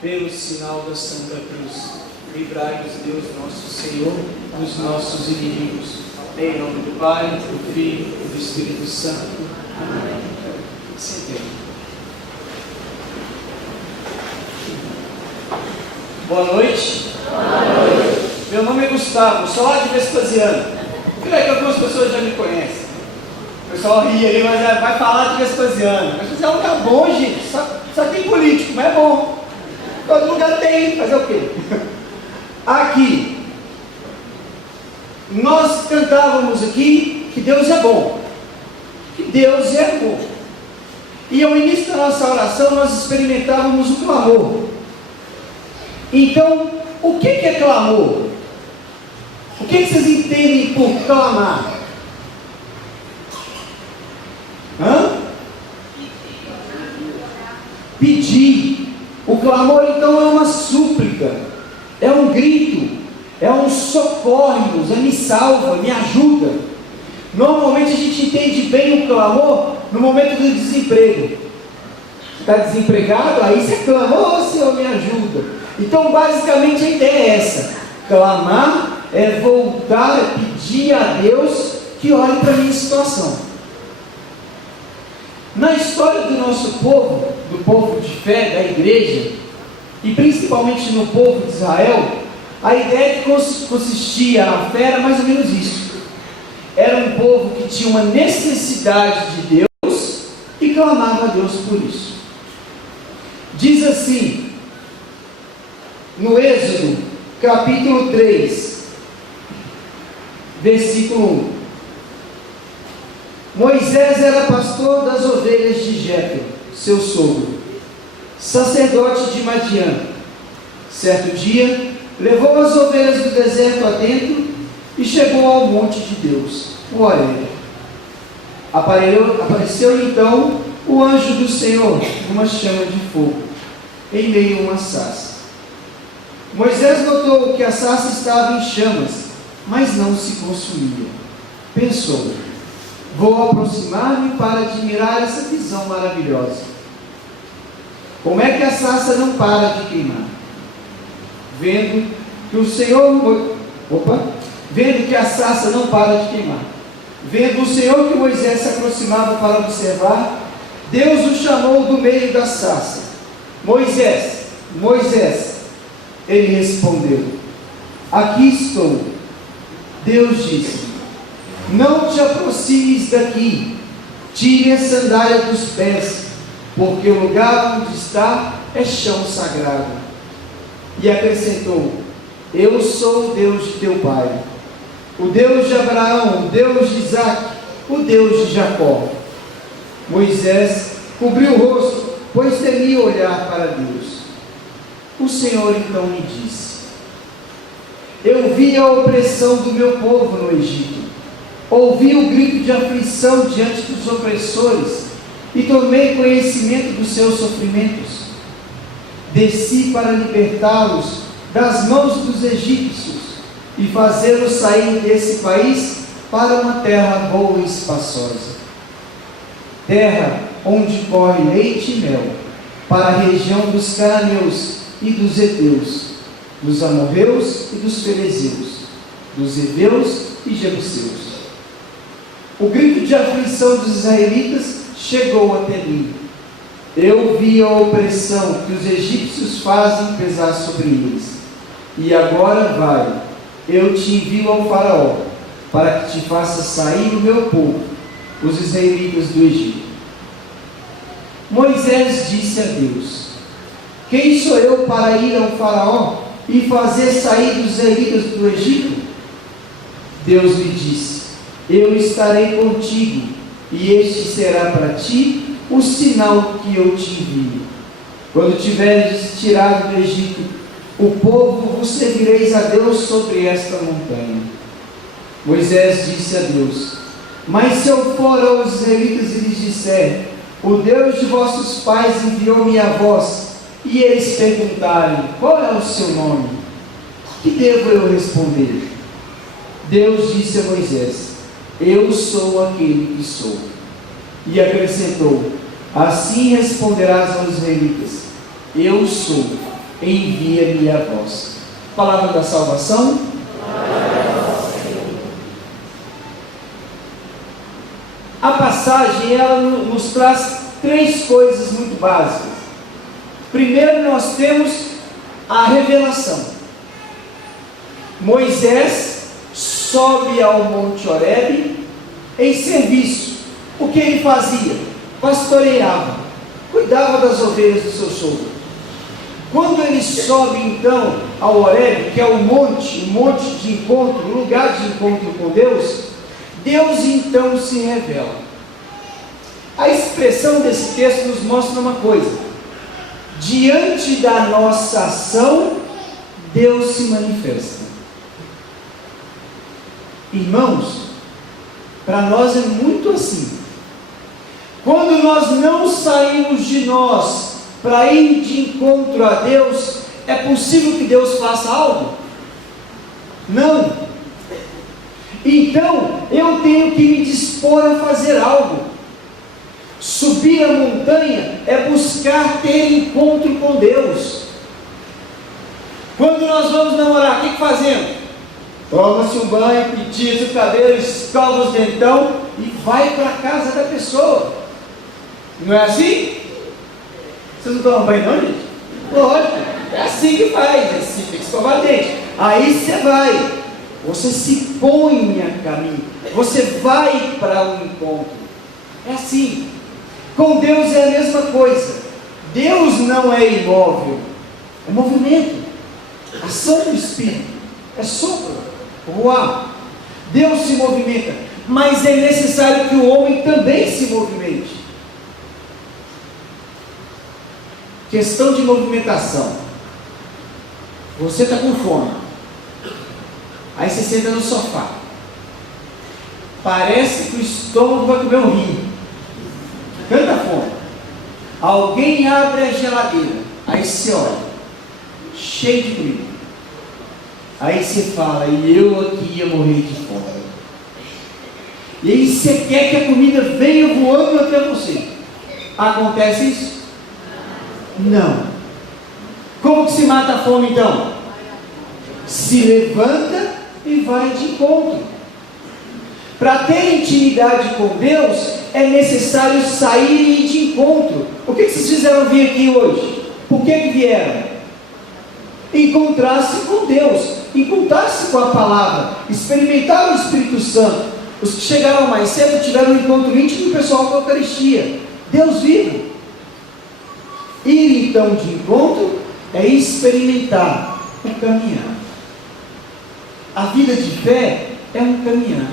pelo sinal da Santa Cruz, livrai-nos, Deus nosso Senhor, dos nossos inimigos. Em nome do Pai, do Filho e do Espírito Santo. Amém. Sentei. Boa noite. Boa noite. Meu nome é Gustavo, sou lá de Vespasiano. Creio que algumas pessoas já me conhecem. O pessoal ri ali, mas vai falar de Vespasiano. Vespasiano é um lugar bom, gente. Só tem político, mas é bom. Todo lugar tem, fazer o quê? Aqui, nós cantávamos aqui que Deus é bom. Que Deus é bom. E ao início da nossa oração, nós experimentávamos o clamor. Então, o que é clamor? O que vocês entendem por clamar? Pedir. O clamor então é uma súplica, é um grito, é um socorre-nos, é me salva, me ajuda. Normalmente a gente entende bem o clamor no momento do desemprego. Está desempregado, aí você clama, ô Senhor, me ajuda. Então basicamente a ideia é essa: clamar é voltar, é pedir a Deus que olhe para a minha situação. Na história do nosso povo, do povo de fé, da igreja, e principalmente no povo de Israel, a ideia que consistia a fé era mais ou menos isso. Era um povo que tinha uma necessidade de Deus e clamava a Deus por isso. Diz assim, no Êxodo, capítulo 3, versículo 1. Moisés era pastor das ovelhas de Jetro, seu sogro, sacerdote de Madiã. Certo dia, levou as ovelhas do deserto adentro e chegou ao monte de Deus, o Horebe. Apareceu então o anjo do Senhor, numa chama de fogo, em meio a uma sarça. Moisés notou que a sarça estava em chamas, mas não se consumia. Pensou: vou aproximar-me para admirar essa visão maravilhosa. Como é que a sarça não para de queimar? Vendo que a sarça não para de queimar. Vendo o Senhor que Moisés se aproximava para observar, Deus o chamou do meio da sarça. Moisés, Moisés. Ele respondeu: aqui estou. Deus disse: não te aproximes daqui, tire a sandália dos pés, porque o lugar onde está é chão sagrado. E acrescentou: eu sou o Deus de teu pai, o Deus de Abraão, o Deus de Isaque, o Deus de Jacó. Moisés cobriu o rosto, pois temia olhar para Deus. O Senhor então lhe disse: eu vi a opressão do meu povo no Egito, ouvi o grito de aflição diante dos opressores e tomei conhecimento dos seus sofrimentos. Desci para libertá-los das mãos dos egípcios e fazê-los sair desse país para uma terra boa e espaçosa, terra onde corre leite e mel, para a região dos cananeus e dos heteus, dos amorreus e dos ferezeus, dos heveus e jebuseus. O grito de aflição dos israelitas chegou até mim. Eu vi a opressão que os egípcios fazem pesar sobre eles. E agora vai, eu te envio ao faraó, para que te faça sair o meu povo, os israelitas do Egito. Moisés disse a Deus: quem sou eu para ir ao faraó e fazer sair os israelitas do Egito? Deus lhe disse: eu estarei contigo, e este será para ti o sinal que eu te envio. Quando tiveres tirado do Egito o povo, vos servireis a Deus sobre esta montanha. Moisés disse a Deus: mas se eu for aos israelitas e lhes disser: o Deus de vossos pais enviou-me a vós, e eles perguntarem: qual é o seu nome? Que devo eu responder? Deus disse a Moisés: eu sou aquele que sou. E acrescentou: assim responderás aos israelitas: eu sou envia-me a vós. Palavra da salvação. A passagem, ela nos traz três coisas muito básicas. Primeiro, nós temos a revelação. Moisés sobe ao Monte Horebe em serviço. O que ele fazia? Pastoreava, cuidava das ovelhas do seu sogro. Quando ele sobe então ao Horebe, que é o monte de encontro, o lugar de encontro com Deus, Deus então se revela. A expressão desse texto nos mostra uma coisa: diante da nossa ação, Deus se manifesta. Irmãos, para nós é muito assim. Quando nós não saímos de nós para ir de encontro a Deus, é possível que Deus faça algo? Não. Então, eu tenho que me dispor a fazer algo. Subir a montanha é buscar ter encontro com Deus. Quando nós vamos namorar, o que fazemos? Toma-se um banho, penteia o cabelo, escova os dentão e vai para a casa da pessoa. Não é assim? Vocês não tomam banho não, gente? Lógico, é assim que faz, é assim, tem que escovar dente. Aí você vai, você se põe a caminho, você vai para o encontro. É assim. Com Deus é a mesma coisa. Deus não é imóvel, é movimento, ação do Espírito, é sopro, ruá. Deus se movimenta, mas é necessário que o homem também se movimente. Questão de movimentação. Você está com fome, aí você senta no sofá, parece que o estômago vai comer um rim, tanta fome. Alguém abre a geladeira, aí você olha, cheio de comida, aí você fala: e eu aqui ia morrer de fome. E aí você quer que a comida venha voando até você. Acontece isso? Não. Como que se mata a fome então? Se levanta e vai de encontro. Para ter intimidade com Deus, é necessário sair e ir de encontro. O que vocês fizeram vir aqui hoje? Por que vieram? Encontrar-se com Deus, encontrar-se com a palavra, experimentar o Espírito Santo. Os que chegaram mais cedo tiveram um encontro íntimo com o pessoal da Eucaristia. Deus vivo. Ir então de encontro é experimentar o caminhar. A vida de fé é um caminhar.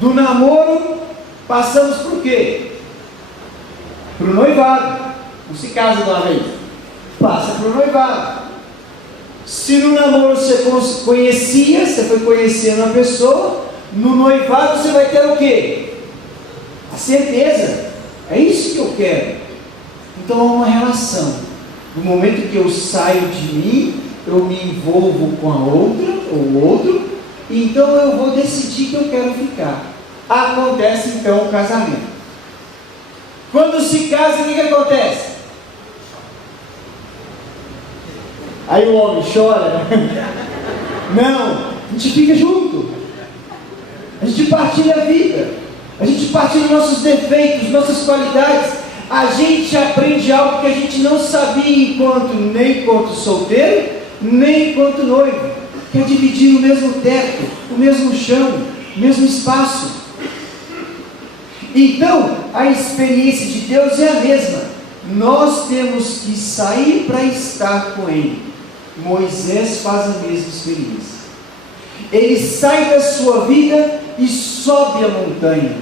Do namoro passamos por quê? Para o noivado. Não se casa de uma vez, passa para o noivado. Se no namoro você conhecia, você foi conhecendo a pessoa, no noivado você vai ter o quê? A certeza. É isso que eu quero. Então há uma relação. No momento que eu saio de mim, eu me envolvo com a outra ou outro, e então eu vou decidir que eu quero ficar. Acontece então o casamento. Quando se casa, o que acontece? Aí o homem chora. Não, a gente fica junto. A gente partilha a vida. A gente partilha nossos defeitos, nossas qualidades. A gente aprende algo que a gente não sabia nem enquanto solteiro, nem enquanto noivo, que é dividir o mesmo teto, o mesmo chão, o mesmo espaço. Então, a experiência de Deus é a mesma. Nós temos que sair para estar com Ele. Moisés faz a mesma experiência. Ele sai da sua vida e sobe a montanha.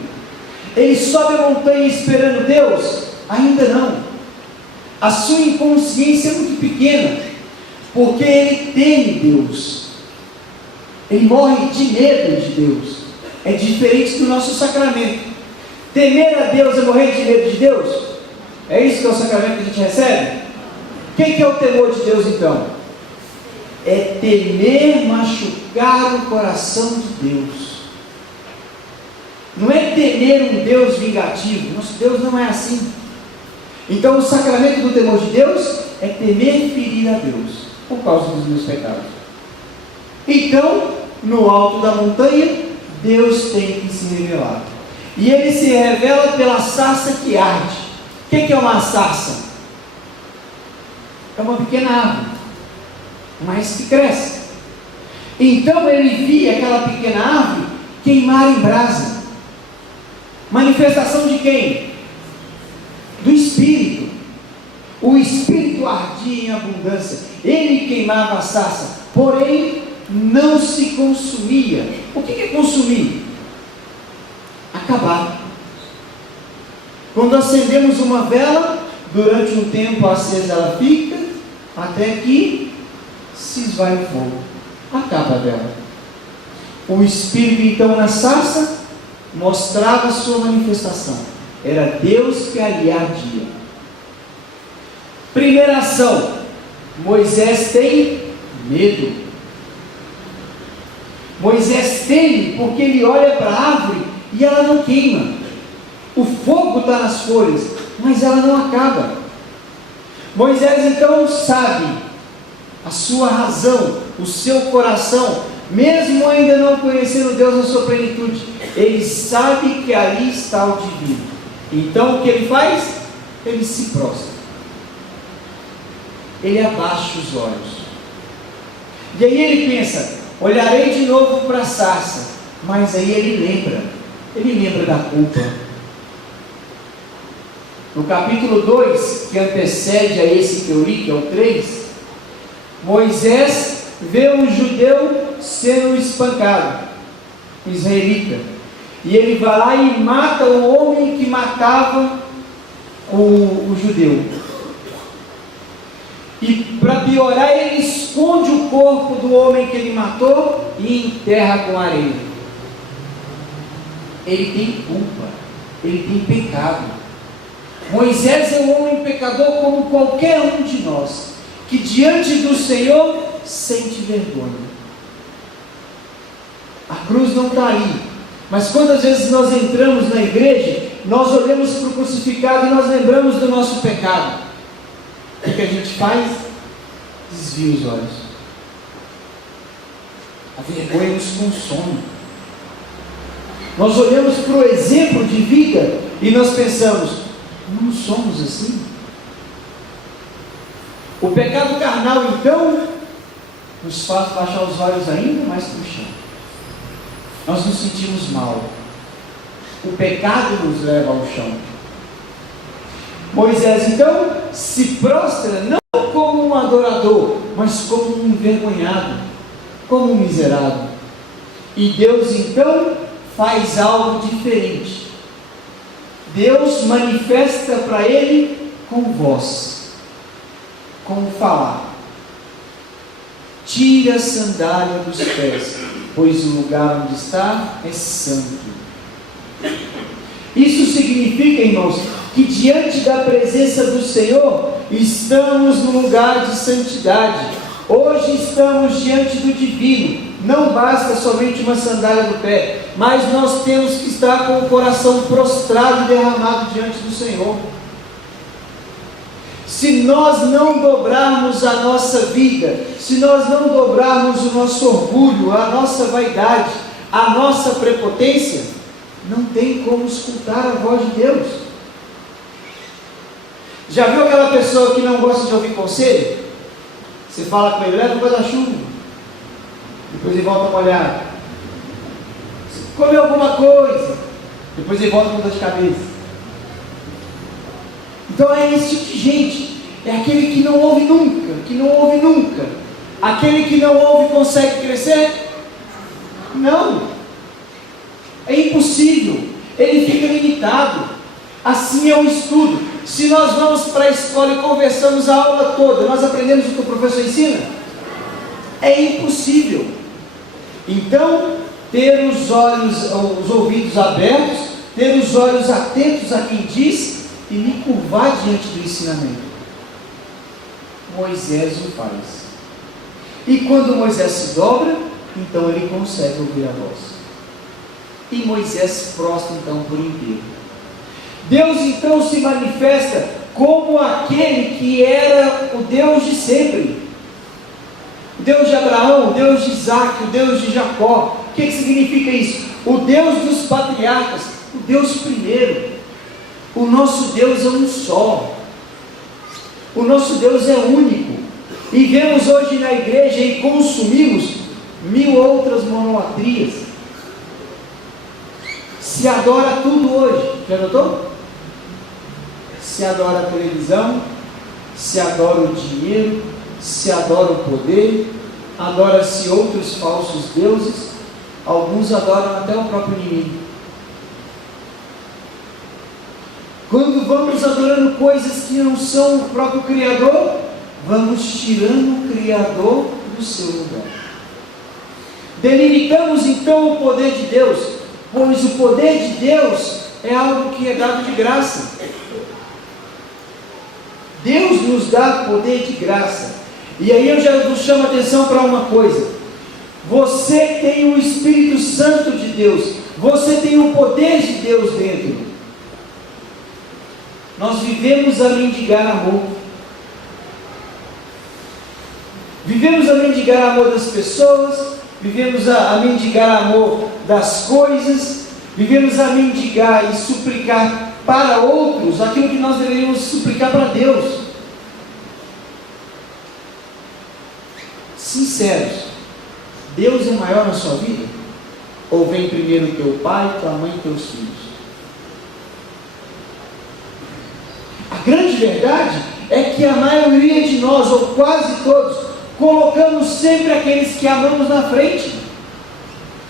Ele sobe a montanha esperando Deus? Ainda não. A sua inconsciência é muito pequena, porque ele teme Deus. Ele morre de medo de Deus. É diferente do nosso sacramento. Temer a Deus é morrer de medo de Deus? É isso que é o sacramento que a gente recebe? O que é o temor de Deus então? É temer machucar o coração de Deus. Não é temer um Deus vingativo. Nosso Deus não é assim. Então o sacramento do temor de Deus é temer e ferir a Deus por causa dos meus pecados. Então, no alto da montanha, Deus tem que se revelar. E Ele se revela pela sarça que arde. O que é uma sarça? É uma pequena árvore, mas que cresce. Então Ele via aquela pequena árvore queimar em brasa. Manifestação de quem? Do Espírito. O Espírito ardia em abundância. Ele queimava a sarça, porém não se consumia. O que é consumir? Acabar. Quando acendemos uma vela, durante um tempo acesa ela fica, até que se esvai o fogo. Acaba a vela. O Espírito então na sarça mostrava a sua manifestação. Era Deus que ali ardia. Primeira ação: Moisés tem medo. Moisés teme porque ele olha para a árvore e ela não queima. O fogo está nas folhas, mas ela não acaba. Moisés então sabe a sua razão, o seu coração, mesmo ainda não conhecendo Deus na sua plenitude, ele sabe que ali está o divino. Então o que ele faz? Ele se prostra. Ele abaixa os olhos. E aí ele pensa: olharei de novo para a sarça. Mas aí ele lembra da culpa. No capítulo 2, que antecede a esse que eu li, que é o 3, Moisés vê um judeu sendo espancado, um israelita, e ele vai lá e mata o homem que matava o judeu. E para piorar, ele esconde o corpo do homem que ele matou e enterra com areia. Ele tem culpa, ele tem pecado. Moisés é um homem pecador como qualquer um de nós, que diante do Senhor sente vergonha. A cruz não está ali, mas quantas vezes nós entramos na igreja, nós olhamos para o crucificado e nós lembramos do nosso pecado. O que a gente faz? Desvia os olhos. A vergonha nos consome. Nós olhamos para o exemplo de vida e nós pensamos: não somos assim. O pecado carnal então nos faz baixar os olhos ainda mais para o chão. Nós nos sentimos mal. O pecado nos leva ao chão. Moisés então se prostra não como um adorador, mas como um envergonhado, como um miserável. E Deus então faz algo diferente. Deus manifesta para ele com voz, com falar. Tira a sandália dos pés, pois o lugar onde está é santo. Isso significa, irmãos, que diante da presença do Senhor, estamos no lugar de santidade. Hoje estamos diante do divino. Não basta somente uma sandália do pé, mas nós temos que estar com o coração prostrado e derramado diante do Senhor. Se nós não dobrarmos a nossa vida, se nós não dobrarmos o nosso orgulho, a nossa vaidade, a nossa prepotência, não tem como escutar a voz de Deus. Já viu aquela pessoa que não gosta de ouvir conselho? Você fala com ele: leva o guarda-chuva, depois ele volta molhado. Você comeu alguma coisa, depois ele volta com dor de cabeça. Então é esse tipo de gente. É aquele que não ouve nunca, Aquele que não ouve consegue crescer? Não. É impossível. Ele fica limitado. Assim é o estudo. Se nós vamos para a escola e conversamos a aula toda, nós aprendemos o que o professor ensina? É impossível. Então, ter os ouvidos abertos, ter os olhos atentos a quem diz e me curvar diante do ensinamento. Moisés o faz. E quando Moisés se dobra, então ele consegue ouvir a voz. E Moisés se prostra então por inteiro. Deus então se manifesta como aquele que era o Deus de sempre, o Deus de Abraão, o Deus de Isaac, o Deus de Jacó. O que significa isso? O Deus dos patriarcas, o Deus primeiro. O nosso Deus é um só, o nosso Deus é único. E vemos hoje na igreja e consumimos 1000 outras monolatrias. Se adora tudo hoje, já notou? Se adora a televisão, se adora o dinheiro, se adora o poder, adora-se outros falsos deuses, alguns adoram até o próprio inimigo. Quando vamos adorando coisas que não são o próprio Criador, vamos tirando o Criador do seu lugar. Delimitamos então o poder de Deus, pois o poder de Deus é algo que é dado de graça. Deus nos dá poder de graça. E aí eu já vos chamo a atenção para uma coisa: você tem o Espírito Santo de Deus, você tem o poder de Deus dentro. Nós vivemos a mendigar amor. Vivemos a mendigar amor das pessoas, vivemos a mendigar amor das coisas, vivemos a mendigar e suplicar para outros aquilo que nós deveríamos suplicar para Deus. Sinceros, Deus é maior na sua vida? Ou vem primeiro teu pai, tua mãe e teus filhos? A grande verdade é que a maioria de nós, ou quase todos, colocamos sempre aqueles que amamos na frente,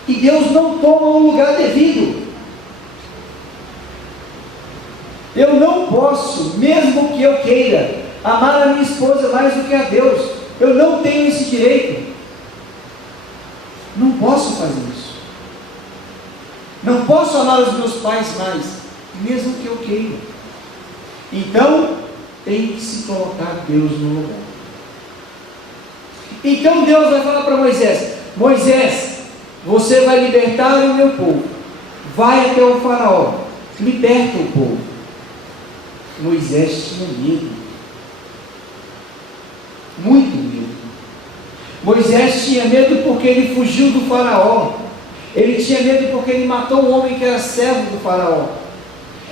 e Deus não toma o lugar devido. Eu não posso, mesmo que eu queira, amar a minha esposa mais do que a Deus. Eu não tenho esse direito. Não posso fazer isso. Não posso amar os meus pais mais, mesmo que eu queira. Então, tem que se colocar Deus no lugar. Então Deus vai falar para Moisés: Moisés, você vai libertar o meu povo. Vai até o faraó, liberta o povo. Moisés tinha medo, muito medo. Moisés tinha medo porque ele fugiu do faraó. Ele tinha medo porque ele matou um homem que era servo do faraó.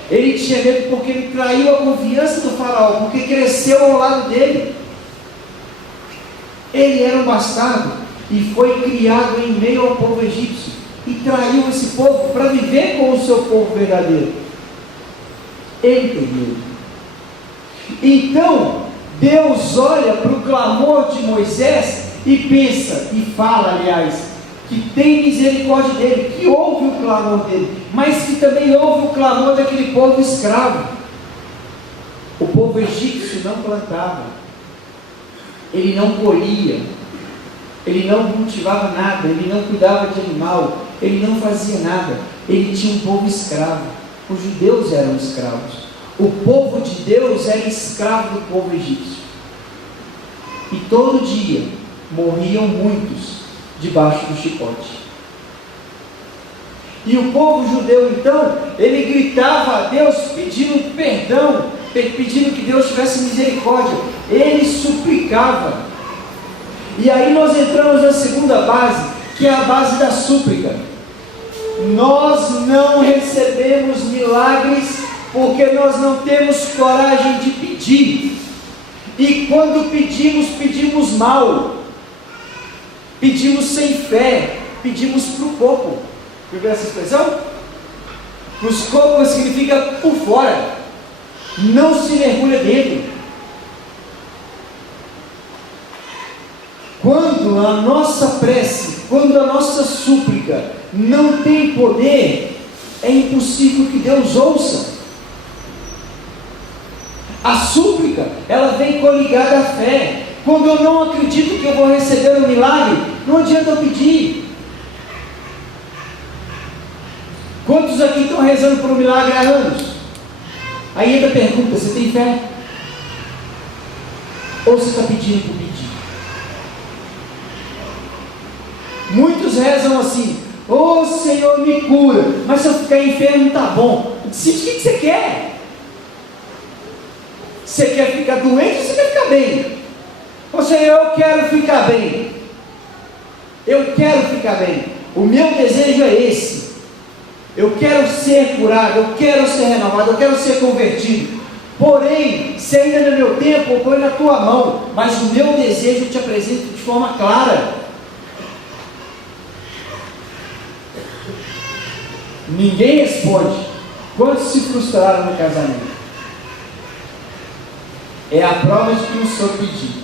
Ele tinha medo porque ele traiu a confiança do faraó, porque cresceu ao lado dele. Ele era um bastardo e foi criado em meio ao povo egípcio, e traiu esse povo para viver com o seu povo verdadeiro. Ele tem medo. Então Deus olha para o clamor de Moisés e pensa, e fala, aliás, que tem misericórdia dele, que ouve o clamor dele, mas que também ouve o clamor daquele povo escravo. O povo egípcio não plantava, ele não colhia, ele não cultivava nada, ele não cuidava de animal, ele não fazia nada. Ele tinha um povo escravo. Os judeus eram escravos. O povo de Deus era escravo do povo egípcio. E todo dia morriam muitos debaixo do chicote. E o povo judeu então, ele gritava a Deus pedindo perdão, pedindo que Deus tivesse misericórdia. Ele suplicava. E aí nós entramos na segunda base, que é a base da súplica. Nós não recebemos milagres porque nós não temos coragem de pedir. E quando pedimos, pedimos mal, pedimos sem fé, pedimos para o coco. Viu essa expressão? Os cocos significa por fora, não se mergulha dentro. Quando a nossa prece, quando a nossa súplica não tem poder, é impossível que Deus ouça. A súplica, ela vem coligada à fé. Quando eu não acredito que eu vou receber um milagre, não adianta eu pedir. Quantos aqui estão rezando por um milagre há anos? Aí entra a pergunta: você tem fé? Ou você está pedindo por pedir? Muitos rezam assim: ô Senhor, me cura, mas se eu ficar enfermo, tá bom. Decide o que você quer. Você quer ficar doente ou você quer ficar bem? Ou seja, eu quero ficar bem. Eu quero ficar bem. O meu desejo é esse. Eu quero ser curado, eu quero ser renovado, eu quero ser convertido. Porém, se ainda no meu tempo, eu ponho na tua mão. Mas o meu desejo eu te apresento de forma clara. Ninguém responde. Quantos se frustraram no casamento? É a prova de que não soube pedir.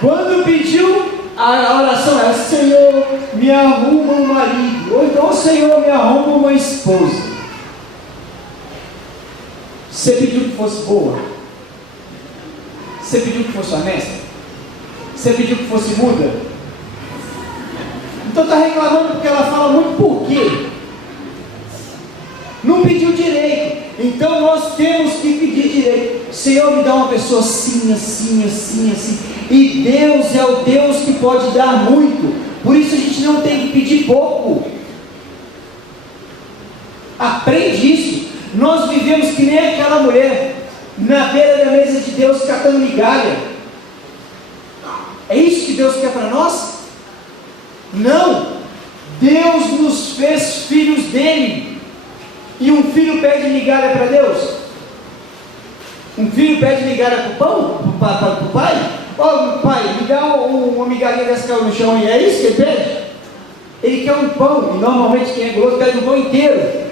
Quando pediu, a oração era: Senhor, me arruma um marido. Ou então, Senhor, me arruma uma esposa. Você pediu que fosse boa? Você pediu que fosse honesta? Você pediu que fosse muda? Então está reclamando porque ela fala muito por quê? Não pediu direito. Então nós temos que pedir direito. Senhor, me dá uma pessoa assim, assim, assim, assim. E Deus é o Deus que pode dar muito. Por isso a gente não tem que pedir pouco. Aprende isso. Nós vivemos que nem aquela mulher na beira da mesa de Deus catando migalha. É isso que Deus quer para nós? Não. Deus nos fez filhos dele. E um filho pede migalha para Deus? Um filho pede migalha para o pão? Para o pai? Ó, pai, me dá uma migalhinha dessa que caiu no chão. E é isso que ele pede? Ele quer um pão. E normalmente quem é guloso pede um pão inteiro.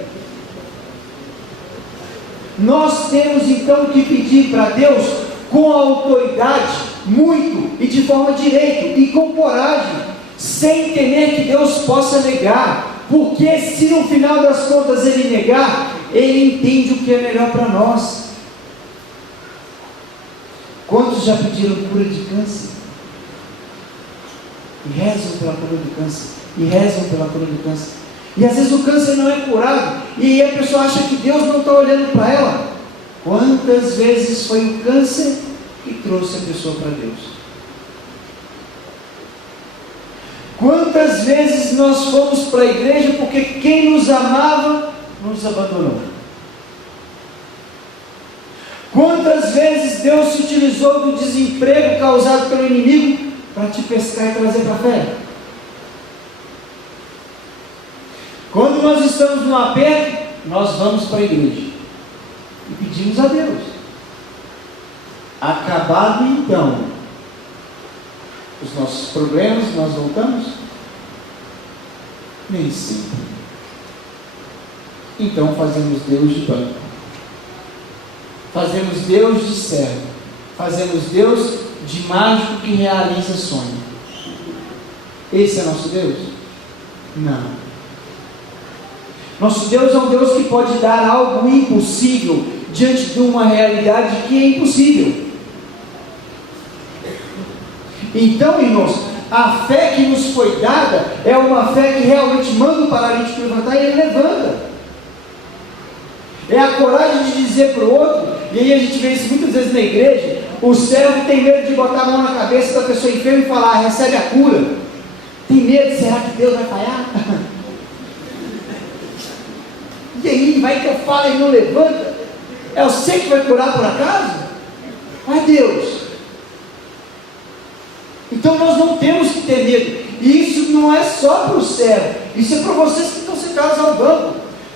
Nós temos então que pedir para Deus com autoridade, muito e de forma direita e com coragem, sem temer que Deus possa negar, porque se no final das contas Ele negar, Ele entende o que é melhor para nós. Quantos já pediram cura de câncer? E rezam pela cura do câncer, e rezam pela cura do câncer. E às vezes o câncer não é curado, e aí a pessoa acha que Deus não está olhando para ela. Quantas vezes foi o câncer que trouxe a pessoa para Deus? Quantas vezes nós fomos para a igreja porque quem nos amava nos abandonou? Quantas vezes Deus se utilizou do desemprego causado pelo inimigo para te pescar e trazer para a fé? Quando nós estamos no aperto, nós vamos para a igreja e pedimos a Deus. Acabado então os nossos problemas, nós voltamos? Nem sempre. Então fazemos Deus de banco, fazemos Deus de servo, fazemos Deus de mágico que realiza sonho. Esse é nosso Deus? Não. Nosso Deus é um Deus que pode dar algo impossível diante de uma realidade que é impossível. Então, irmãos, a fé que nos foi dada é uma fé que realmente manda o paralítico levantar e ele levanta. É a coragem de dizer para o outro, e aí a gente vê isso muitas vezes na igreja, o servo tem medo de botar a mão na cabeça da pessoa enferma e falar: recebe a cura. Tem medo, será que Deus vai falhar? E aí, vai que eu falo e não levanta? É você que vai curar por acaso? Não é Deus. Então nós não temos que ter medo. E isso não é só para o servo, isso é para vocês que estão sentados ao banco.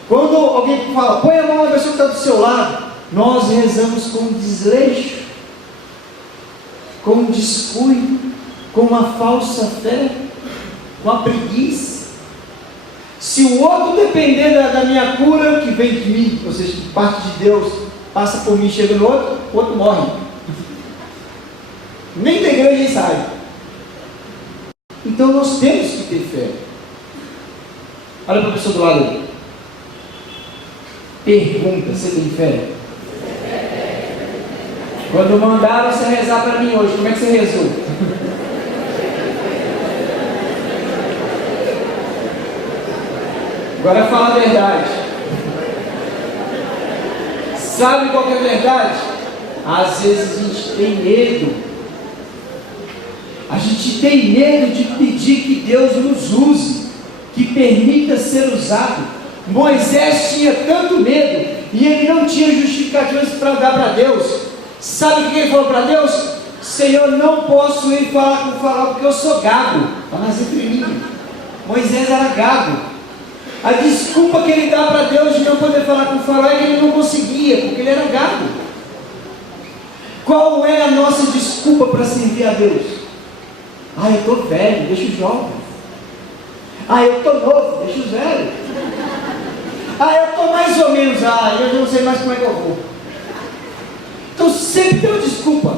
Quando alguém fala: põe a mão na pessoa que está do seu lado, nós rezamos com desleixo, com descuido, com uma falsa fé, com a preguiça. Se o outro depender da minha cura, que vem de mim, ou seja, que parte de Deus, passa por mim, chega no outro, o outro morre. Nem da igreja ele sai. Então nós temos que ter fé. Olha para a pessoa do lado aí. Pergunta: você tem fé? Quando mandaram você rezar para mim hoje, como é que você rezou? Agora fala a verdade. Sabe qual que é a verdade? Às vezes a gente tem medo. A gente tem medo de pedir que Deus nos use, que permita ser usado. Moisés tinha tanto medo e ele não tinha justificativas para dar para Deus. Sabe o que ele falou para Deus? Senhor, não posso ir falar com o faraó porque eu sou gago. Está nas entrelinhas. Moisés era gago. A desculpa que ele dá para Deus de não poder falar com o faraó é que ele não conseguia, porque ele era gago. Qual é a nossa desculpa para servir a Deus? Ah, eu estou velho, deixa os jovens. Ah, eu estou novo, deixa os velhos. Ah, eu estou mais ou menos, eu não sei mais como é que eu vou. Então sempre tem uma desculpa.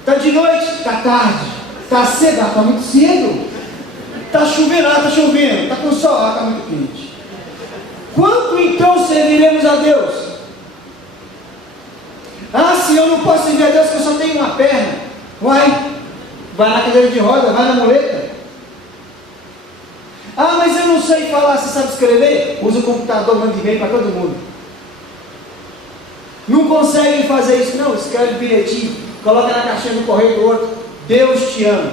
Está de noite, está tarde. Está cedo, está muito cedo. Está chovendo, está chovendo. Está com sol, está muito quente. Quanto então serviremos a Deus? Se eu não posso servir a Deus porque eu só tenho uma perna. Vai na cadeira de roda, vai na muleta. Mas eu não sei falar, você sabe escrever? Usa o computador, manda e-mail para todo mundo. Não consegue fazer isso, não? Escreve bilhetinho, coloca na caixinha do correio do outro. Deus te ama.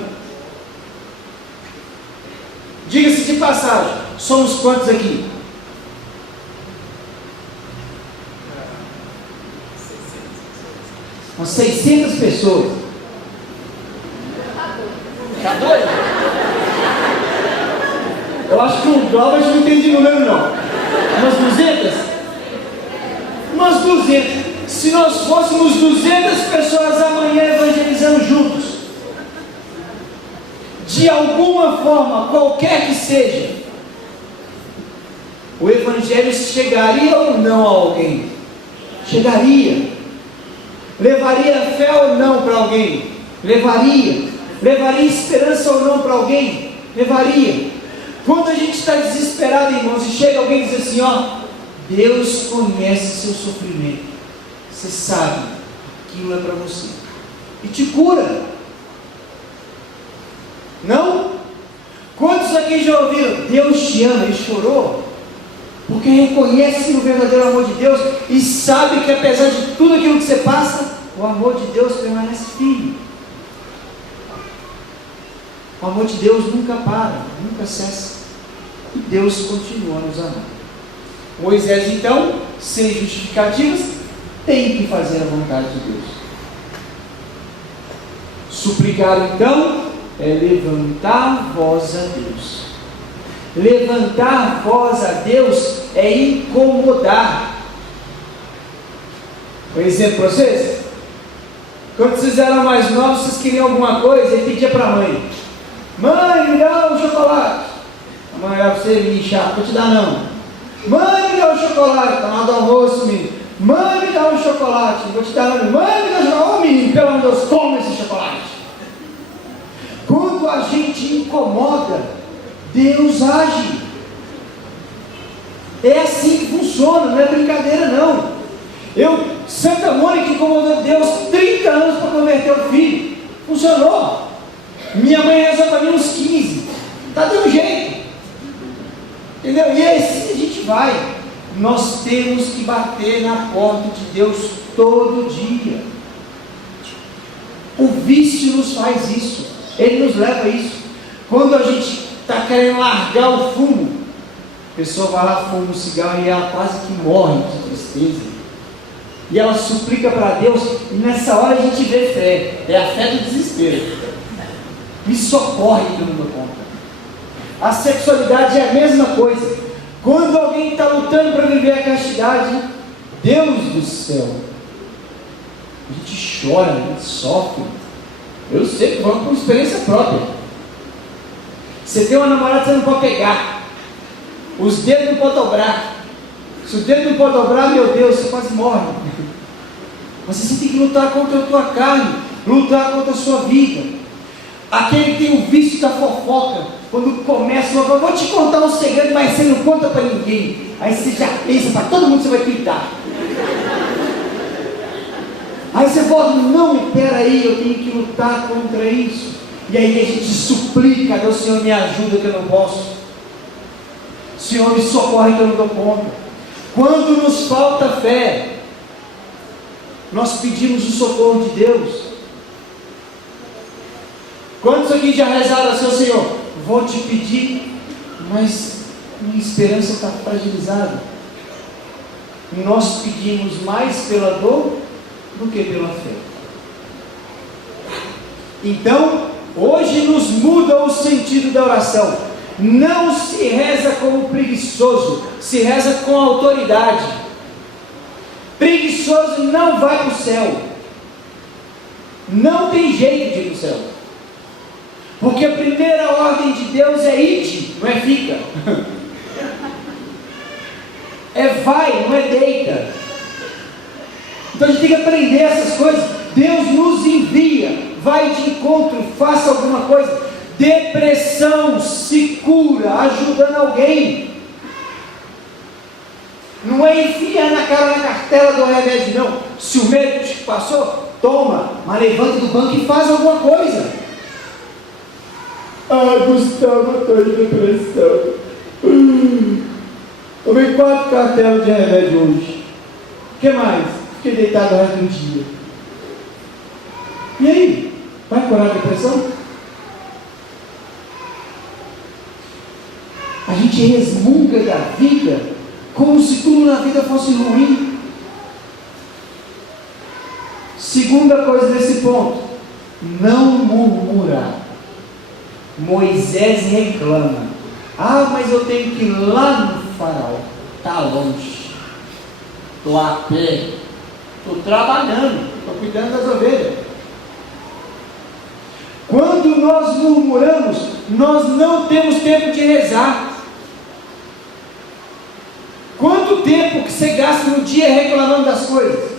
Diga-se de passagem, somos quantos aqui? 600 pessoas. Tá doido? Eu acho que o Glauber não entende número não. Umas 200? Umas 200. Se nós fôssemos 200 pessoas amanhã evangelizando juntos, de alguma forma, qualquer que seja, o evangelho chegaria ou não a alguém? Chegaria. Levaria fé ou não para alguém? Levaria. Levaria esperança ou não para alguém? Levaria. Quando a gente está desesperado, irmãos, e chega alguém e diz assim, Deus conhece seu sofrimento, você sabe, aquilo é para você, e te cura. Não? Quantos aqui já ouviram, Deus te ama, e chorou? Porque reconhece o verdadeiro amor de Deus, e sabe que apesar de tudo aquilo que você passa, o amor de Deus permanece firme. O amor de Deus nunca para, nunca cessa. E Deus continua nos amando. Moisés, então, sem justificativas, tem que fazer a vontade de Deus. Suplicar, então, é levantar a voz a Deus. Levantar a voz a Deus é incomodar. Um exemplo para vocês? Quando vocês eram mais novos, vocês queriam alguma coisa e pedia para a mãe: mãe, me dá um chocolate. A mãe olhava para você e chato, não vou te dar não. Mãe, me dá um chocolate, está na hora do almoço, menino. Mãe, me dá um chocolate, não vou te dar não. Mãe, me dá um chocolate. Ô menino, pelo amor de Deus, toma esse chocolate. Quando a gente incomoda, Deus age. É assim que funciona, não é brincadeira não. Santa Mônica incomodou Deus 30 anos para converter o filho. Funcionou. Minha mãe rezou para mim uns 15. Está dando jeito. Entendeu? E é assim que a gente vai. Nós temos que bater na porta de Deus todo dia. O vício nos faz isso. Ele nos leva a isso. Quando a gente está querendo largar o fumo, a pessoa vai lá, fuma um cigarro e ela quase que morre de tristeza. E ela suplica para Deus, e nessa hora a gente vê fé. É a fé do desespero. Me socorre que eu não dou conta. A sexualidade é a mesma coisa. Quando alguém está lutando para viver a castidade, Deus do céu, a gente chora, a gente sofre. Eu sei que vamos por experiência própria. Você tem uma namorada, você não pode pegar. Os dedos não podem dobrar. Se o dedo não pode dobrar, meu Deus, você quase morre. Mas você tem que lutar contra a tua carne, lutar contra a sua vida. Aquele que tem o vício da fofoca, quando começa, eu vou te contar um segredo, mas você não conta para ninguém. Aí você já pensa, para todo mundo você vai gritar. Aí você fala, não, peraí, eu tenho que lutar contra isso. E aí a gente suplica, Deus, Senhor, me ajuda que eu não posso. Senhor, me socorre que eu não dou conta. Quando nos falta fé, nós pedimos o socorro de Deus. Quantos aqui já rezaram assim, Senhor, vou te pedir, mas minha esperança está fragilizada. nós pedimos mais pela dor do que pela fé. Então, hoje nos muda o sentido da oração. Não se reza como preguiçoso, se reza com autoridade. Preguiçoso não vai para o céu. Não tem jeito de ir para o céu. Porque a primeira ordem de Deus é ide, não é fica. É vai, não é deita. Então a gente tem que aprender essas coisas. Deus nos envia, vai de encontro, faça alguma coisa. Depressão se cura ajudando alguém. Não é enfiar na cara na cartela do remédio, não. Se o médico te passou, toma, mas levanta do banco e faz alguma coisa. Ah, Gustavo, eu estou em depressão. Tomei 4 cartelas de remédio hoje. O que mais? Fiquei deitado o resto do dia. E aí? Vai curar a depressão? A gente resmunga da vida como se tudo na vida fosse ruim. Segunda coisa desse ponto: não murmurar. Moisés reclama: ah, mas eu tenho que ir lá no Faraó, está longe, estou a pé, estou trabalhando, estou cuidando das ovelhas. Quando nós murmuramos, nós não temos tempo de rezar. Quanto tempo que você gasta no dia reclamando das coisas?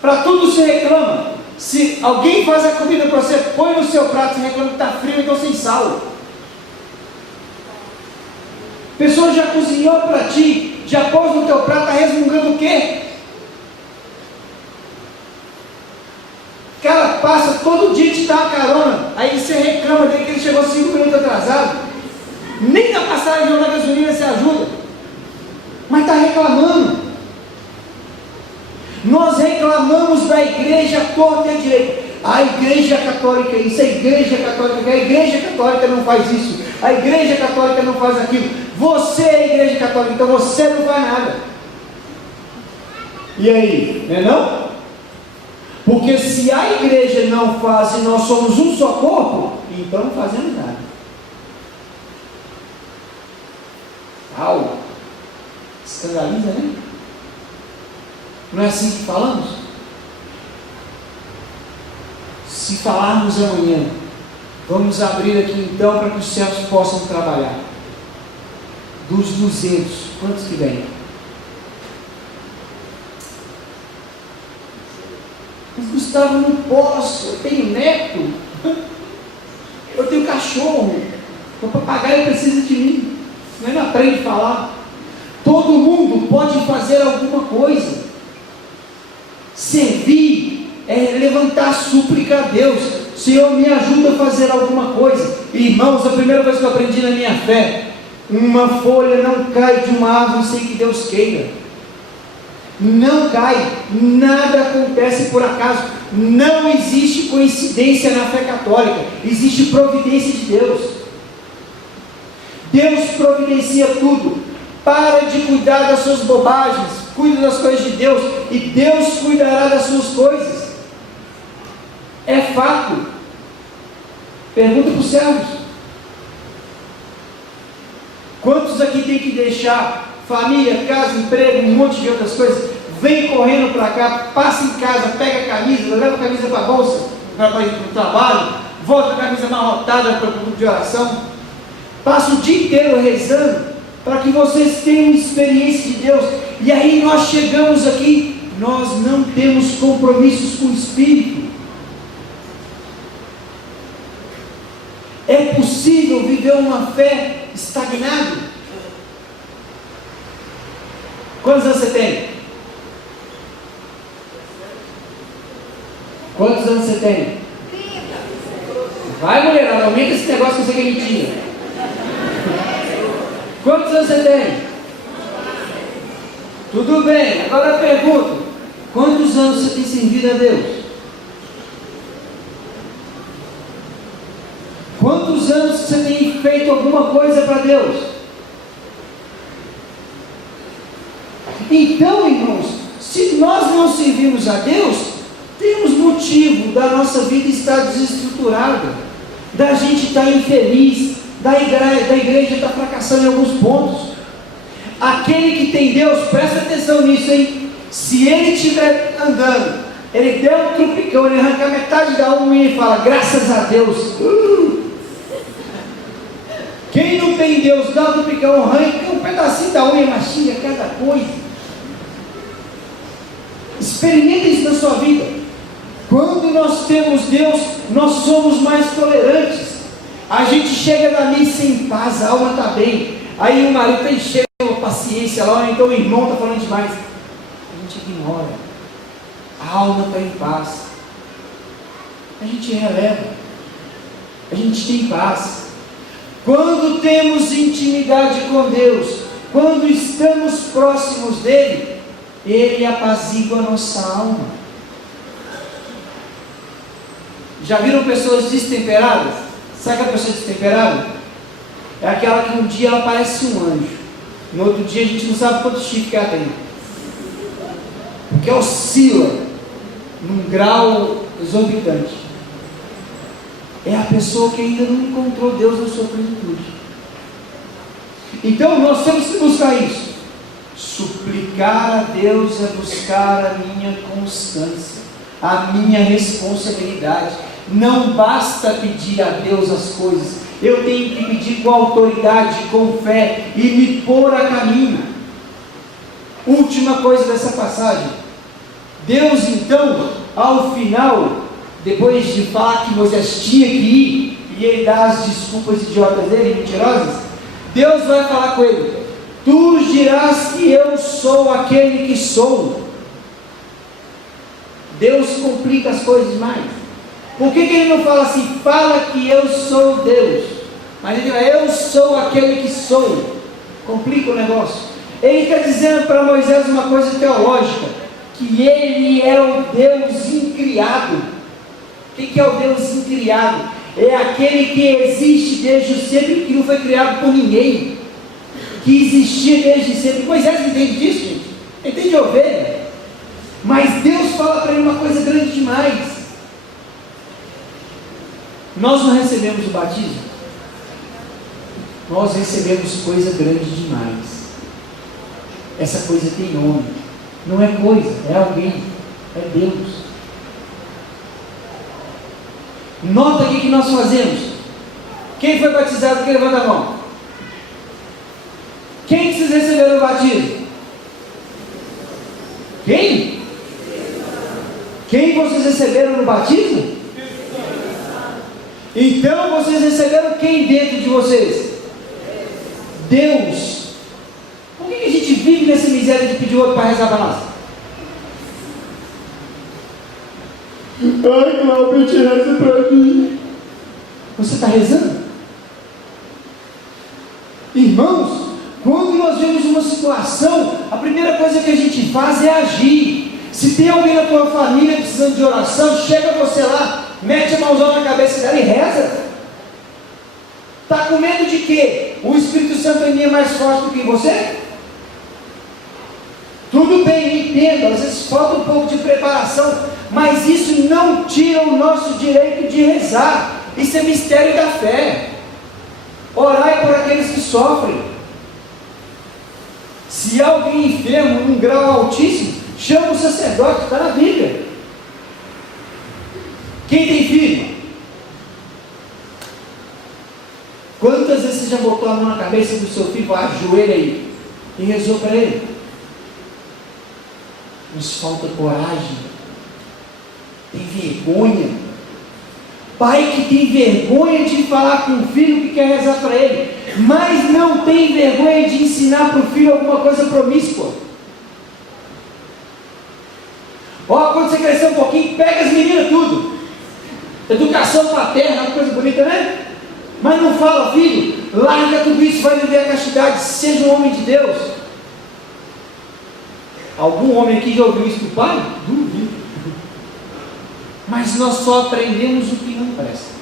Para tudo você reclama. Se alguém faz a comida para você, põe no seu prato, você reclama que está frio, então sem sal. A pessoa já cozinhou para ti, já pôs no teu prato, está resmungando o quê? O cara passa todo dia te dá uma carona, aí você reclama dele que ele chegou 5 minutos atrasado. Nem na passagem ou na gasolina você ajuda, mas está reclamando. Nós reclamamos da igreja torta e direita. A igreja católica é isso, a igreja católica não faz isso, a igreja católica não faz aquilo. Você é a igreja católica, então você não faz nada. E aí, não é não? Porque se a igreja não faz e nós somos um só corpo, então não fazemos nada. Au! Escandaliza, né? Não é assim que falamos? Se falarmos amanhã, vamos abrir aqui então para que os céus possam trabalhar. Dos 200, quantos que vem? Mas Gustavo, eu não posso, eu tenho neto, eu tenho cachorro, o papagaio precisa de mim. Não aprende a falar. Todo mundo pode fazer alguma coisa. Servir é levantar súplica a Deus. Senhor, me ajuda a fazer alguma coisa. Irmãos, a primeira coisa que eu aprendi na minha fé: uma folha não cai de uma árvore sem que Deus queira. Não cai, nada acontece por acaso. Não existe coincidência na fé católica, existe providência de Deus. Deus providencia tudo. Para de cuidar das suas bobagens, cuide das coisas de Deus, e Deus cuidará das suas coisas. É fato. Pergunta para os servos: quantos aqui tem que deixar família, casa, emprego, um monte de outras coisas? Vem correndo para cá, passa em casa, pega a camisa, leva a camisa para a bolsa, para ir para o trabalho, volta a camisa amarrotada para o grupo de oração, passa o dia inteiro rezando, para que vocês tenham experiência de Deus. E aí nós chegamos aqui, nós não temos compromissos com o Espírito. É possível viver uma fé estagnada? Quantos anos você tem? Quantos anos você tem? Vai, mulherada, aumenta esse negócio que você quer mentira. Quantos anos você tem? Tudo bem, agora eu pergunto: quantos anos você tem servido a Deus? Quantos anos você tem feito alguma coisa para Deus? Então, irmãos, se nós não servimos a Deus, temos motivo da nossa vida estar desestruturada, da gente estar infeliz, da igreja estar fracassando em alguns pontos. Aquele que tem Deus, presta atenção nisso, hein? Se ele estiver andando, ele der um trupicão, ele arranca metade da unha e fala, graças a Deus. Quem não tem Deus, dá um trupicão, arranca um pedacinho da unha, mas xinga cada coisa. Experimenta isso na sua vida. Quando nós temos Deus, nós somos mais tolerantes. A gente chega na missa em paz, a alma está bem. Aí o marido está enchendo a paciência lá, ou então o irmão está falando demais. A gente ignora. A alma está em paz. A gente releva. A gente tem paz. Quando temos intimidade com Deus, quando estamos próximos dEle, Ele apazigua a nossa alma. Já viram pessoas destemperadas? Sabe que a pessoa destemperada? É aquela que um dia ela parece um anjo, no outro dia a gente não sabe quantos chifres que ela tem, porque oscila num grau exorbitante. É a pessoa que ainda não encontrou Deus na sua plenitude. Então nós temos que buscar isso. Suplicar a Deus é buscar a minha constância, a minha responsabilidade. Não basta pedir a Deus as coisas, eu tenho que pedir com autoridade, com fé e me pôr a caminho. Última coisa dessa passagem, Deus então, ao final, depois de falar que Moisés tinha que ir, e ele dá as desculpas idiotas dele, mentirosas, Deus vai falar com ele, tu dirás que eu sou aquele que sou. Deus complica as coisas mais. Por que ele não fala assim, fala que eu sou Deus, mas ele fala, eu sou aquele que sou? Complica o negócio. Ele está dizendo para Moisés uma coisa teológica, que ele é o Deus incriado. O que é o Deus incriado? É aquele que existe desde sempre, que não foi criado por ninguém, que existia desde sempre. Moisés entende disso, gente? Entende a ovelha? Mas Deus fala para ele uma coisa grande demais. Nós não recebemos o batismo, nós recebemos coisa grande demais. Essa coisa tem nome, não é coisa, é alguém, é Deus. Nota aqui que nós fazemos. Quem foi batizado, que levanta a mão. Quem que vocês receberam o batismo? Quem? Quem vocês receberam no batismo? Então vocês receberam quem dentro de vocês? Deus. Por que a gente vive nessa miséria de pedir outro para rezar para nós? Ai, Cláudio, te reza para mim. Você está rezando? Irmãos, quando nós vemos uma situação, a primeira coisa que a gente faz é agir. Se tem alguém na tua família precisando de oração, chega você lá, mete a mãozão na cabeça dela e reza. Está com medo de quê? O Espírito Santo em mim é mais forte do que em você? Tudo bem, eu entendo, às vezes falta um pouco de preparação, mas isso não tira o nosso direito de rezar. Isso é mistério da fé. Orai por aqueles que sofrem. Se há alguém enfermo num grau altíssimo, chama o sacerdote, está na Bíblia. Quem tem filho? Quantas vezes você já botou a mão na cabeça do seu filho, ajoelha aí, e rezou para ele? Nos falta coragem, tem vergonha. Pai que tem vergonha de falar com o filho que quer rezar para ele, mas não tem vergonha de ensinar para o filho alguma coisa promíscua. Ó, quando você crescer um pouquinho, pega as meninas tudo. Educação paterna, uma coisa bonita, né? Mas não fala, filho, larga tudo isso, vai viver a castidade, seja um homem de Deus. Algum homem aqui já ouviu isso do pai? Duvido. Mas nós só aprendemos o que não presta.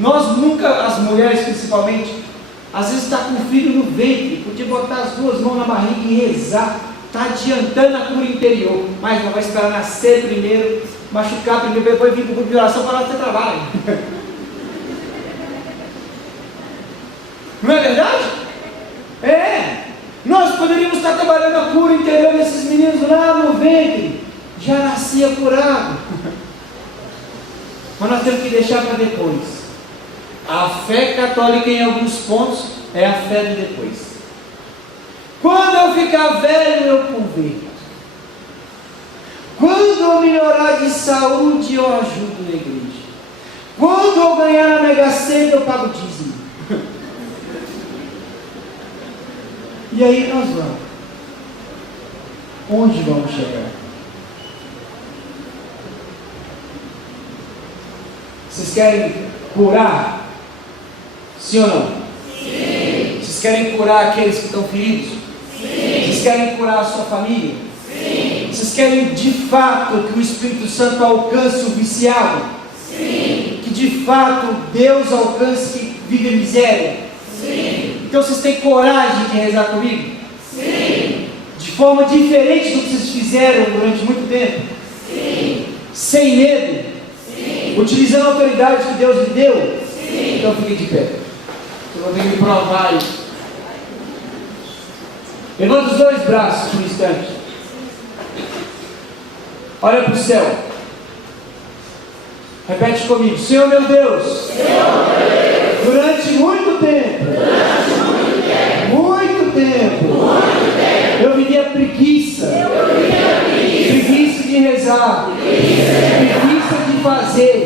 Nós nunca, as mulheres principalmente, Às vezes está com o filho no ventre, podia botar as duas mãos na barriga e rezar. Está adiantando a cura interior, mas não vai esperar nascer primeiro, machucar primeiro, depois vir para o grupo de oração para lá você trabalha. Não é verdade? É. Nós poderíamos estar trabalhando a cura interior desses meninos lá no ventre, já nascia curado. Mas nós temos que deixar para depois. A fé católica em alguns pontos é a fé do depois. Quando eu ficar velho, eu converto. Quando eu melhorar de saúde, eu ajudo na igreja. Quando eu ganhar na Mega Sena, eu pago dízimo. E aí nós vamos. Onde vamos chegar? Vocês querem curar? Sim ou não? Sim. Vocês querem curar aqueles que estão feridos? Sim. Vocês querem curar a sua família? Sim. Vocês querem de fato que o Espírito Santo alcance o viciado? Sim. Que de fato Deus alcance quem vive a miséria? Sim. Então vocês têm coragem de rezar comigo? Sim. De forma diferente do que vocês fizeram durante muito tempo? Sim. Sem medo? Sim. Utilizando a autoridade que Deus lhe deu? Sim. Então fiquem de pé. Eu vou ter que provar isso. Levanta os dois braços por um instante. Olha para o céu. Repete comigo. Senhor meu Deus, durante muito tempo, eu vivi a preguiça, preguiça de rezar, preguiça de fazer,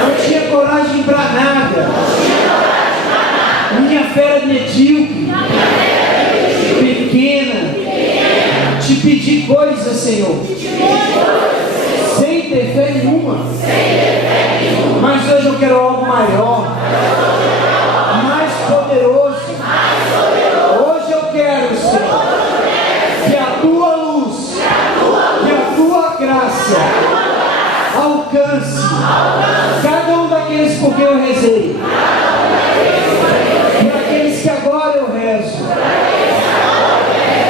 não tinha coragem para nada, minha fé era medíocre, pequena, te pedi coisas, Senhor, sem ter fé nenhuma, mas hoje eu quero algo maior, mais poderoso. Hoje eu quero, Senhor, que a tua luz, que a tua graça alcance cada um daqueles por quem eu rezei, e aqueles que agora eu rezo.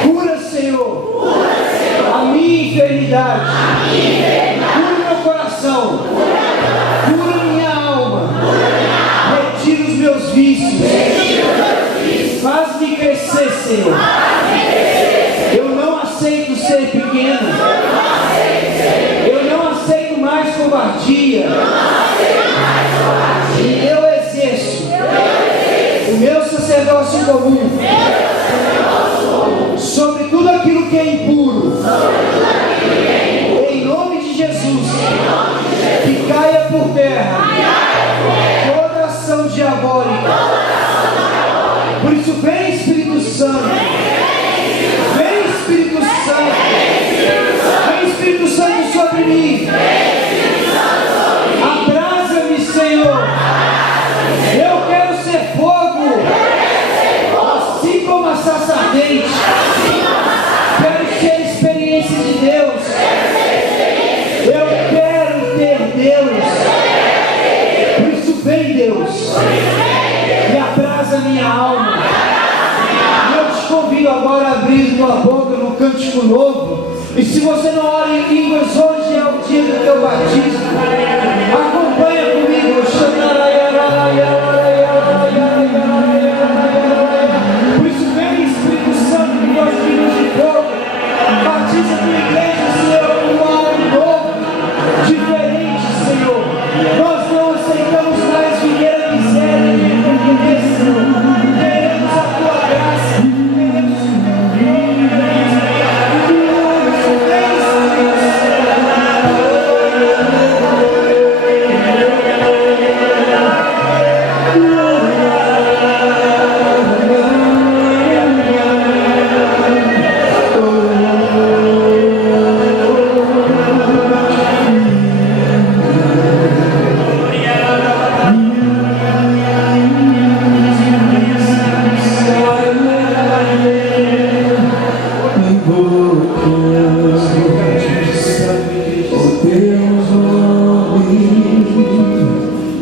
Cura, Senhor, a minha enfermidade, cura meu coração, cura minha alma, retira os meus vícios, faz-me crescer, Senhor. Eu não aceito ser pequeno, eu não aceito mais covardia, e eu exerço o meu sacerdócio comum sobre tudo aquilo que é impuro, em nome de Jesus, que caia por terra toda ação diabólica. Por isso vem Espírito Santo, vem Espírito Santo, vem Espírito Santo sobre mim, abrasa-me, Senhor. Eu quero ser fogo, assim como a sarça ardente. Quero ter experiência de Deus, eu quero ter Deus. Por isso vem, Deus, e abrasa minha alma. E eu te convido agora a abrir tua boca no cântico novo. E se você não ora em línguas, hoje é o dia do teu batismo. Acompanha comigo. Por isso vem, Espírito Santo, que nós filhos de fogo, batiza a tua igreja, Senhor, com algo novo, diferente, Senhor. Nós não aceitamos mais viver a miséria e a empobrecer, Senhor. Queremos a tua graça, queremos o teu reino,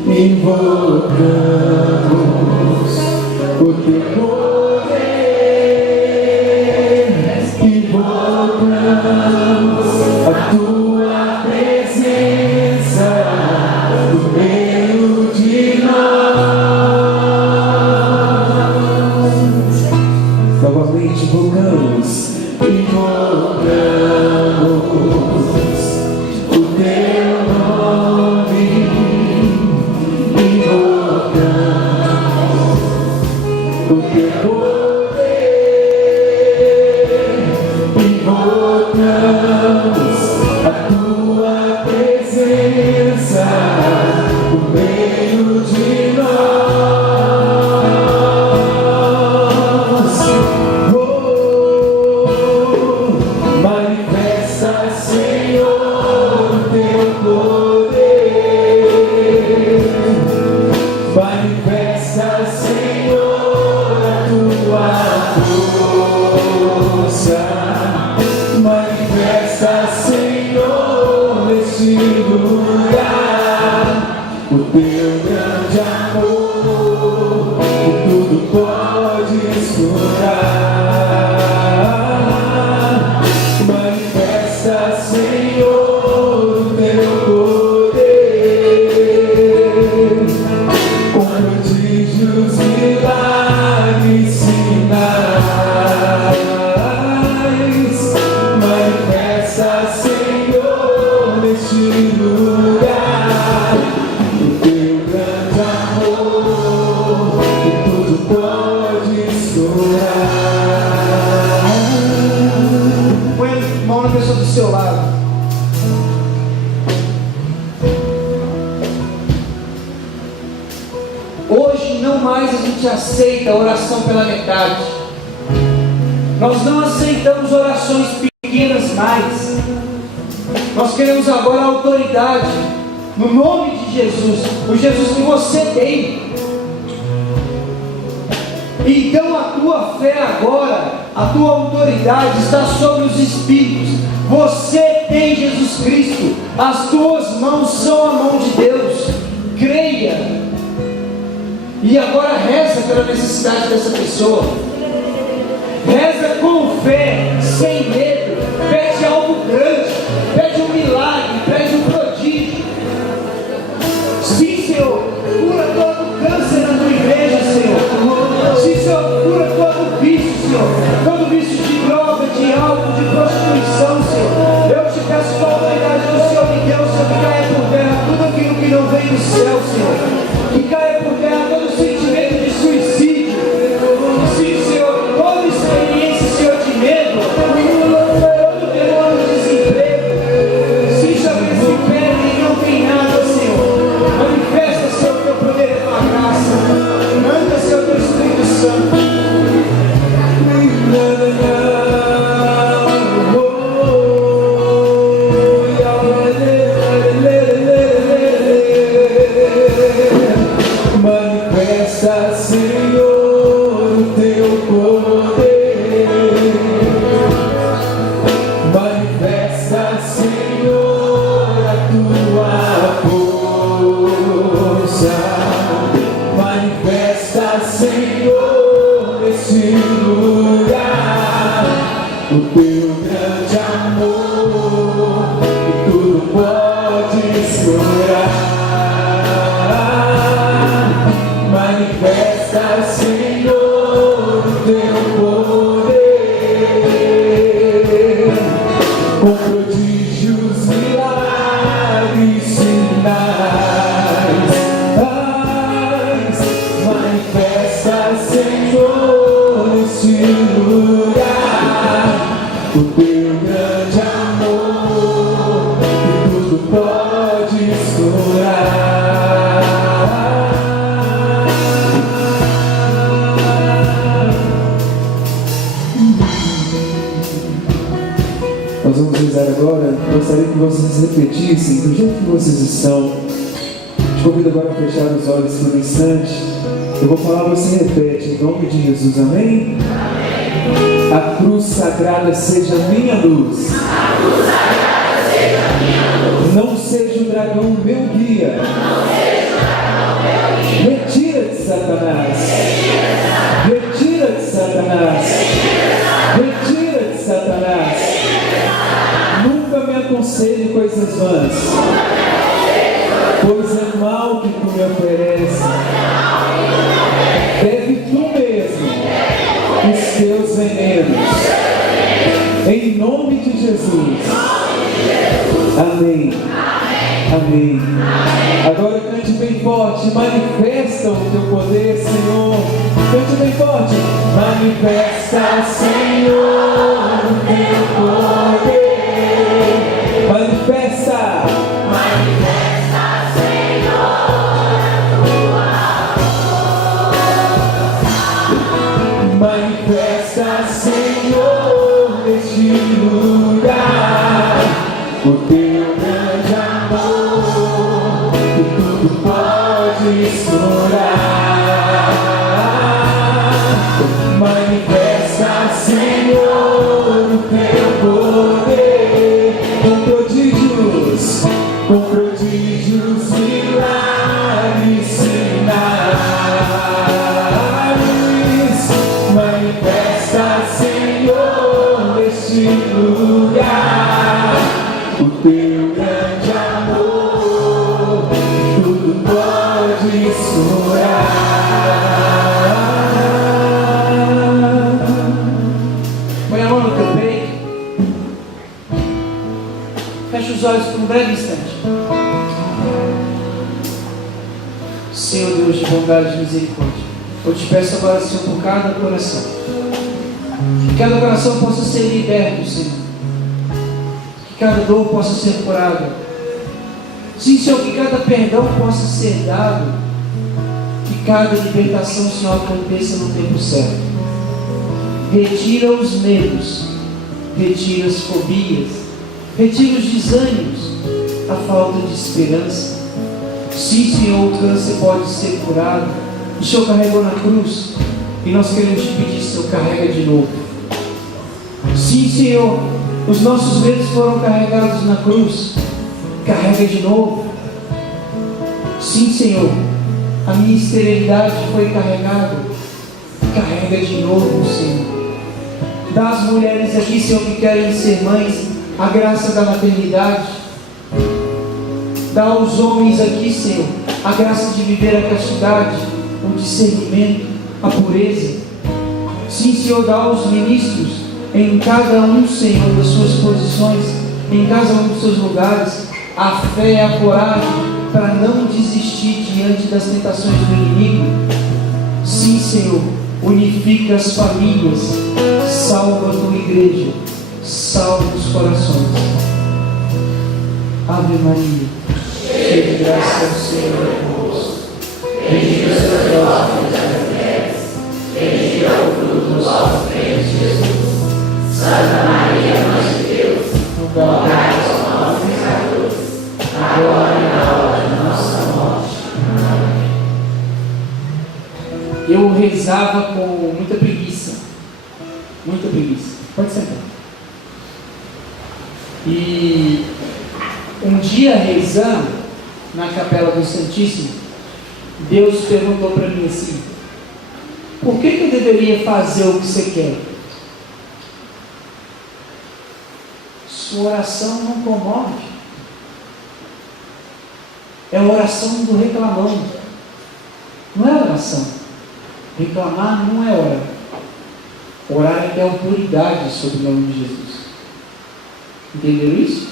invocamos teu poder, invocamos a tua presença no meio de nós. Novamente invocamos o teu nome, invocamos o teu poder, invocamos a tua presença no meio de nós. Manifesta, Senhor, teu poder. Manifesta, Senhor, a tua força. Manifesta, Senhor, neste lugar o teu grande amor, que tudo pode curar. Manifesta, Senhor, o teu poder, com prodígios, milagres, sinais. Manifesta, Senhor, neste lugar o teu grande amor, que tudo pode curar. Põe a mão na pessoa do seu lado. Hoje não mais a gente aceita a oração pela metade. Nós não aceitamos orações pequenas mais. Nós queremos agora a autoridade no nome de Jesus, o Jesus que você tem. Então a tua fé agora, a tua autoridade está sobre os espíritos. Você tem Jesus Cristo, as tuas mãos são a mão de Deus. Creia. E agora reza pela necessidade dessa pessoa. Reza com fé, sem medo. Pede algo grande, pede um milagre, pede um prodígio. Sim, Senhor, cura todo câncer na tua igreja, Senhor. Sim, Senhor, cura todo vício, Senhor. Todo vício de droga, de álcool, de prostituição, Senhor. Eu te peço com a autoridade que o Senhor me deu, Senhor, que caia por terra tudo aquilo que não vem do céu, Senhor. Que caia por terra todo sentimento de suicídio. Sim, Senhor, toda experiência, Senhor, de medo. Todo demônio de desemprego. Sim, Senhor, esse pé e não tem nada, Senhor. Manifesta, Senhor, teu poder e tua graça. Manda, Senhor, teu Espírito Santo. Manifesta, Senhor, o teu poder. Manifesta, Senhor, a tua força. Manifesta, Senhor, nesse lugar o teu grande amor, que tudo pode curar. Manifesta, Senhor, o teu poder, com prodígios, milagres, sinais. Manifesta, Senhor, nesse lugar o teu grande amor, que tudo pode curar. Nós vamos rezar agora. Gostaria que vocês repetissem do jeito que vocês estão. Te convido agora a fechar os olhos por um instante. Eu vou falar, você repete em nome de Jesus, amém? Amém. A cruz sagrada seja minha luz. A cruz sagrada seja minha luz. Não seja o dragão meu guia. Não seja o dragão meu guia. Retira-te, Satanás. Retira-te, Satanás. coisas vãs, pois é mal que tu me ofereces. Bebe tu mesmo os teus venenos, em nome de Jesus. Amém. Amém. Agora cante bem forte, manifesta o teu poder, Senhor. Cante bem forte. Manifesta, Senhor, o teu poder. Manifesta. Manifesta, Senhor, a tua força. Manifesta, Senhor, neste lugar, o teu grande amor, que tudo pode curar. Manifesta, Senhor, o teu poder, com prodígios, milagres, sinais. Manifesta, Senhor, neste lugar, o teu grande amor, tudo pode curar. Põe a mão no teu peito. Fecha os olhos por um breve instante. Senhor Deus de bondade e misericórdia, eu te peço agora, Senhor, por cada coração. Que cada coração possa ser liberto, Senhor. Que cada dor possa ser curada. Sim, Senhor, que cada perdão possa ser dado. Que cada libertação, Senhor, aconteça no tempo certo. Retira os medos, retira as fobias, retira os desânimos, a falta de esperança. Sim, Senhor, o câncer pode ser curado. O Senhor carregou na cruz e nós queremos te pedir, Senhor, carrega de novo. Sim, Senhor, os nossos medos foram carregados na cruz, carrega de novo. Sim, Senhor, a minha esterilidade foi carregada, carrega de novo, Senhor. Dá às mulheres aqui, Senhor, que querem ser mães, a graça da maternidade. Dá aos homens aqui, Senhor, a graça de viver a castidade, o discernimento, a pureza. Sim, Senhor, dá aos ministros, em cada um, Senhor, das suas posições, em cada um dos seus lugares, a fé e a coragem para não desistir diante das tentações do inimigo. Sim, Senhor, unifica as famílias, salva a tua igreja, salva os corações. Ave Maria, cheia de graça, o Senhor é convosco. Bendita sois vós entre as mulheres, bendito é o fruto do vosso ventre, Jesus. Santa Maria, Mãe de Deus, rogai por nós, pecadores, agora e na hora de nossa morte. Amém. Eu rezava com muita preguiça. Muita preguiça. Pode sentar. E um dia rezando na Capela do Santíssimo, Deus perguntou para mim assim: por que eu deveria fazer o que você quer? Sua oração não comove. É a oração do reclamão. Não é oração. Reclamar não é orar. Orar é ter autoridade sobre o nome de Jesus. Entenderam isso?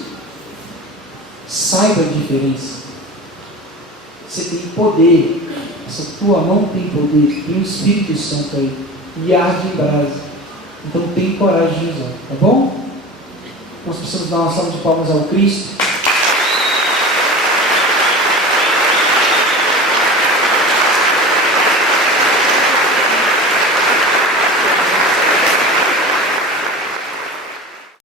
Saiba a diferença. Você tem poder. Essa tua mão tem poder. Tem o Espírito Santo aí. E arde em brasa. Então tem coragem de usar. Tá bom? Nós precisamos dar uma salva de palmas ao Cristo.